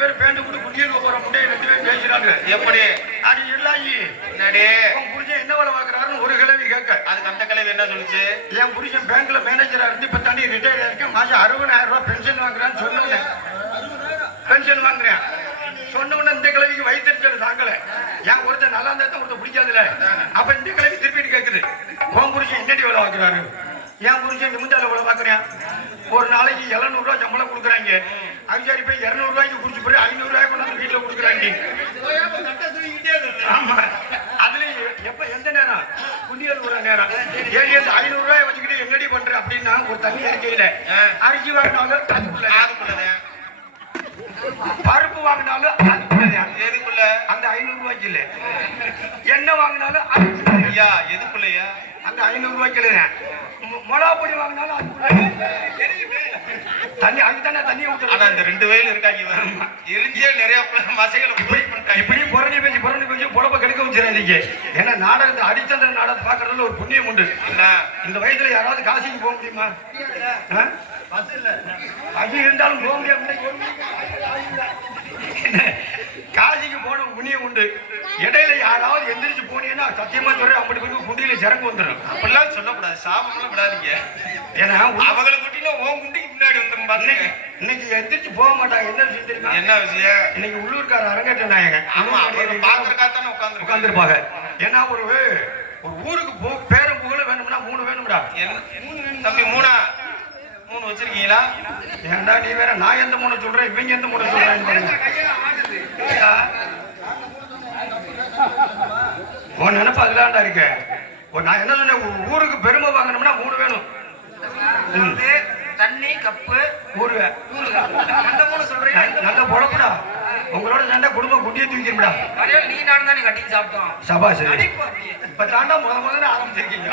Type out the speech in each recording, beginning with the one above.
பேரும் பேண்டு கூட குட்டியில் போற முட்டையை ரெண்டு பேரும் பேசுறாங்க. எப்படி? அது இல்லாயி என்னடி? உன் புருஷன் என்ன வேலை பார்க்கறாருன்னு ஒரு கிழவி கேட்க. அதுக்கு அந்த கிழவி என்ன சொல்லுச்சு? என் புருஷன் பேங்க்ல மேனேஜரா இருந்து இப்ப தாண்டி ரிட்டையர் ஆயிருக்கேன். மாசம் அறுபதாயிரம் ரூபாய் பென்ஷன் வாங்குறான்னு சொன்னேன் பென்ஷன் வாங்குறேன். சொன்ன இந்த கிழவிக்கு வயிற்றுச்சல் தாங்கல. என் ஒருத்தன் நல்லா இருந்தா தான் ஒருத்தன் பிடிக்காதுல. அப்ப இந்த கிழவி திருப்பிட்டு கேக்குது. உன் புருஷன் என்னடி வேலை பார்க்கறாரு? என் புருஷன் நிமிந்தால வேலை பார்க்கறேன். ஒரு நாளைக்கு 700 ரூபாய் சம்பளம் கொடுக்குறாங்க. அஞ்சாறு போய் இருநூறு ரூபாய்க்கு குடிச்சு போய் ஐநூறு ரூபாய் கொண்டாந்து வீட்டுல கொடுக்குறாங்க. ஆமா. அதுல எப்ப எந்த நேரம்? குண்டியல் ஒரு நேரம். ஏழு அந்த ஐநூறு ரூபாய் வச்சுக்கிட்டு என்னடி பண்ற அப்படின்னா ஒரு தண்ணி அறிக்கையில அரிசி வாங்கினாலும் அதுக்குள்ள பருப்பு வாங்கினாலும் அதுக்குள்ளதான் எதுக்குள்ள? அந்த ஐநூறு ரூபாய்க்கு இல்ல எண்ணெய் வாங்கினாலும் அதுக்குள்ள எதுக்குள்ளயா? அந்த ஐநூறு ரூபாய்க்கு மொ- மிளகா பொடி வாங்கினாலும் அதுக்குள்ள தண்ணி அதுக்கு தானே தண்ணி ஆனா ஊற்றலாம் இந்த ரெண்டு வயல் இருக்காங்க இவன். இருந்தே நிறைய பிள்ளை மசைகளை போய் பண்ணிட்டாங்க இப்படி புறணி பேச்சு புறணி பேச்சு பொழப்ப கெடுக்க வச்சிடாதீங்க ஏன்னா நாடகத்தை அடிச்சந்திர நாடகத்தை பார்க்கறதுல ஒரு புண்ணியம் உண்டு. என்ன? இந்த வயசுல யாராவது காசிக்கு போக முடியுமா? ஆ? அது இருந்தாலும் போக முடியாது. என்ன? காசிக்கு போன புண்ணியம் உண்டு. இடையில யாராவது எந்திரிச்சு போனீங்கன்னா சத்தியமா சொல்றேன் அப்படி போய் சிறங்கு வந்துடும் அப்படிலாம் சொல்லக்கூடாது. சாப்பிடலாம் விடாதீங்க. ஏன்னா அவங்களை குட்டினா உன் குண்டிக்கு பின்னாடி வந்துரும் பாருங்க. இன்னைக்கு எந்திரிச்சு போக மாட்டாங்க. என்ன விஷயம் தெரியுமா? என்ன விஷயம்? இன்னைக்கு உள்ளூர்கார அரங்கேற்ற நாயகன். ஆமா அவங்க பாக்குறக்காத்தானே உட்காந்துருக்காங்க உட்கார்ந்துருப்பாங்க. ஏன்னா ஒரு ஒரு ஊருக்கு போ பேரும் புகழ வேணும்னா மூணு வேணும்டா. தம்பி மூணா? மூணு வச்சிருக்கீங்களா? ஏன்டா நீ வேற நான் எந்த மூணு சொல்றேன்? இவங்க எந்த மூணு சொல்றேன்? உன் நினைப்பு அதுலாண்டா இருக்க. ஒரு நான் என்ன சொன்னேன்? ஊருக்கு பெருமை வாங்கணும்னா மூணு வேணும். தண்ணி கப்பு ஊரு அந்த மூணு சொல்றீங்க? நல்ல பொழப்புடா உங்களோட சண்டை குடும்பம் குட்டியை தூக்கிடும்டா. நீ நான் தான் கட்டி சாப்பிட்டோம். நடிப்பு அப்படியே இப்ப தாண்டா முத முதல்ல ஆரம்பிச்சிருக்கீங்க?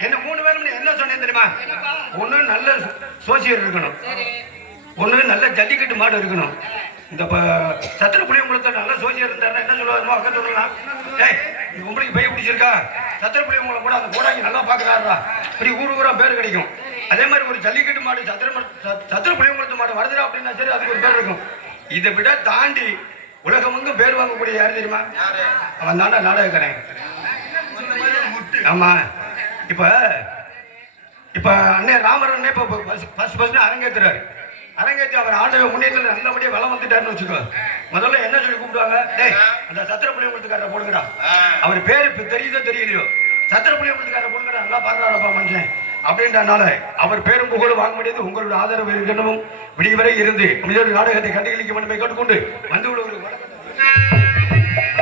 என்ன மூணு வேணும்னு என்ன சொன்னேன் தெரியுமா? ஒண்ணு நல்ல சோ- சோசியர் இருக்கணும். ஒண்ணு நல்ல ஜல்லிக்கட்டு மாடு இருக்கணும். இந்த சத்திர புளியங்குளத்தை நல்ல சோசியர் இருந்தாருன்னா என்ன சொல்லுவாருமோ அக்கா சொல்லலாம் ஏய் உங்களுக்கு பைய பிடிச்சிருக்கா? சத்திர புளியங்குளம் கூட அந்த போடாங்க நல்லா பாக்குறாருடா. இப்படி ஊர் ஊரா பேர் கிடைக்கும். அதே மாதிரி ஒரு ஜல்லிக்கட்டு மாடு சத்திர சத்திர புளியங்குளத்து மாடு வருதுடா அப்படின்னா சரி அதுக்கு ஒரு பேர் இருக்கும். இதை விட தாண்டி உலகமெங்கும் பேர் வாங்கக்கூடிய யார் தெரியுமா? அவன் தாண்டா நாடகக்காரன் ஆமா. இப்ப இப்ப அண்ணன் ராமர் அண்ணே இப்ப ஃபர்ஸ்ட் ஃபர்ஸ்ட் அரங்கேத்துறாரு. அரங்கேற்றி அவர் ஆண்டவ முன்னேற்றத்தில் நல்லபடியா வளம் வந்துட்டாருன்னு வச்சுக்கோ. முதல்ல என்ன சொல்லி கூப்பிடுவாங்க? டேய் அந்த சத்திர புளியங்குளத்துக்காரரை போடுங்கடா. அவர் பேரு தெரியுதோ தெரியலையோ? சத்திர புளியங்குளத்துக்காரரை போடுங்கடா நல்லா பாடுறாரப்பா மனுஷன். அப்படின்றனால அவர் பேரும் புகழும் வாங்க முடியாது உங்களோட ஆதரவு இருக்கணும் விடிவரை இருந்து. அமைதியோடு நாடகத்தை கண்டுகளிக்க மனமை கேட்டுக்கொண்டு வந்து ஒரு